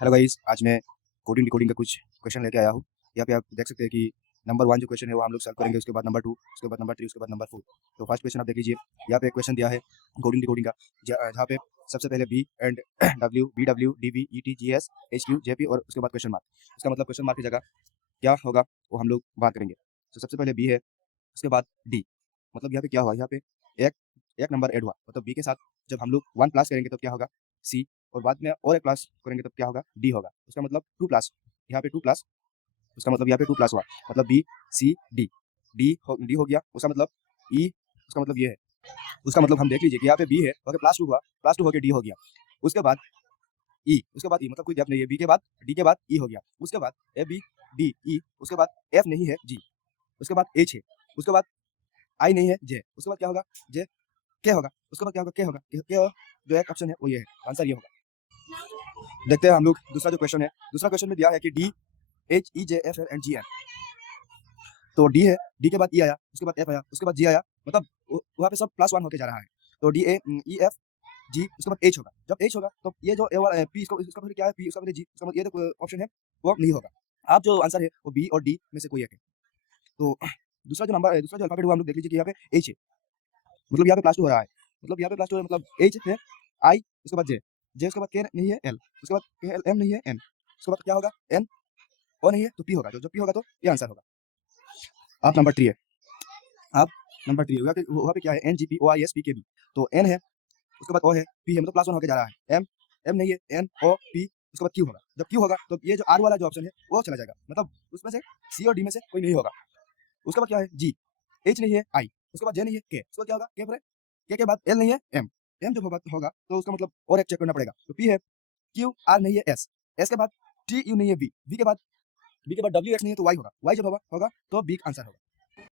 Hello guys, आज मैं coding decoding का कुछ क्वेश्चन लेके आया हूँ। यहाँ पे आप देख सकते हैं कि नंबर 1 जो क्वेश्चन है वो हम लोग सॉल्व करेंगे, उसके बाद नंबर 2, उसके बाद नंबर 3, उसके बाद नंबर 4। तो फर्स्ट क्वेश्चन आप देख लीजिए। यहाँ पे एक क्वेश्चन दिया है कोडिंग डिकोडिंग का, जहाँ पे सबसे पहले B and W, B W, D V, E T, G S, H Q, J P और उसके बाद क्वेश्चन मार्क। इसका मतलब क्वेश्चन मार्क की जगह क्या होगा वो हम लोग बात करेंगे। तो सबसे पहले बी है, उसके बाद डी। मतलब यहाँ पे क्या हुआ, यहाँ पे एक एक नंबर ऐड हुआ, मतलब बी के साथ जब हम लोग 1 प्लस करेंगे तो क्या होगा सी, और बाद में और एक प्लस करेंगे तब क्या होगा डी होगा। उसका मतलब 2 प्लस, यहाँ पे 2 प्लस, उसका मतलब यहाँ पे 2 प्लस हुआ, मतलब बी सी डी, डी हो गया। उसका मतलब ई, उसका मतलब ये है। उसका मतलब हम देख लीजिए कि यहाँ पे बी है, ओके, प्लस 2 हुआ, प्लस 2 होकर डी हो गया। उसके बाद ई, उसके बाद ई, मतलब कोई गैप नहीं है, बी के बाद डी के बाद ई हो गया। उसके बाद ए बी डी ई, उसके बाद एफ नहीं है जी, उसके बाद एच है, उसके बाद आई नहीं है जे, उसके बाद क्या होगा जे के होगा, उसके बाद क्या होगा के होगा, के होगा। जो एक ऑप्शन है वो ये है, आंसर ये होगा। देखते हैं हम लोग दूसरा जो क्वेश्चन है। दूसरा क्वेश्चन में दिया है कि D H E J F and G N. तो डी है, डी के बाद ई आया, उसके बाद एफ आया, उसके बाद जी आया, मतलब वहाँ पे सब प्लस 1 होके जा रहा है। तो D A E F G, उसके बाद एच होगा। जब एच होगा तो ये जो ए वाला पी, इसका मतलब क्या है, पी उसका मतलब जी, उसका मतलब ये जो ऑप्शन है वो नहीं होगा। आप जो आंसर है वो बी और डी में से कोई एक है। तो दूसरा जो नंबर है, दूसरा जो अल्फाबेट हुआ, हम लोग देख लीजिए कि यहाँ पे एच है, मतलब यहाँ पे प्लस 2 हो रहा है, मतलब यहाँ पे प्लस 2 है, मतलब एच है, आई, उसके बाद जे, जे उसके बाद के नहीं है, एल उसके बाद के एल, एम नहीं है, एन उसके बाद क्या होगा, एन ओ नहीं है तो पी होगा। जो पी होगा तो ये आंसर होगा। आप नंबर 3 है, आप नंबर 3 वहाँ पे क्या है, N G P O I S P K B. तो एन है, उसके बाद ओ है, पी है, मतलब प्लस 1 होके जा रहा है, एम, एम नहीं है, एन ओ पी, उसके बाद क्यू होगा। जब क्यू होगा तो ये जो आर वाला जो ऑप्शन है वो चला जाएगा, मतलब उसमें से सी और डी में से कोई नहीं होगा। उसके बाद क्या है, जी, एच नहीं है, आई, उसके बाद जे नहीं है, के, उसके बाद क्या होगा, के पर के बाद एल नहीं है, एम, एम जब होगा तो उसका मतलब और एक चेक करना पड़ेगा। तो पी है, क्यू आर नहीं है, एस, एस के बाद टी यू नहीं है, बी, बी के बाद डब्ल्यू एक्स नहीं है तो वाई होगा, वाई जब होगा तो बी आंसर होगा।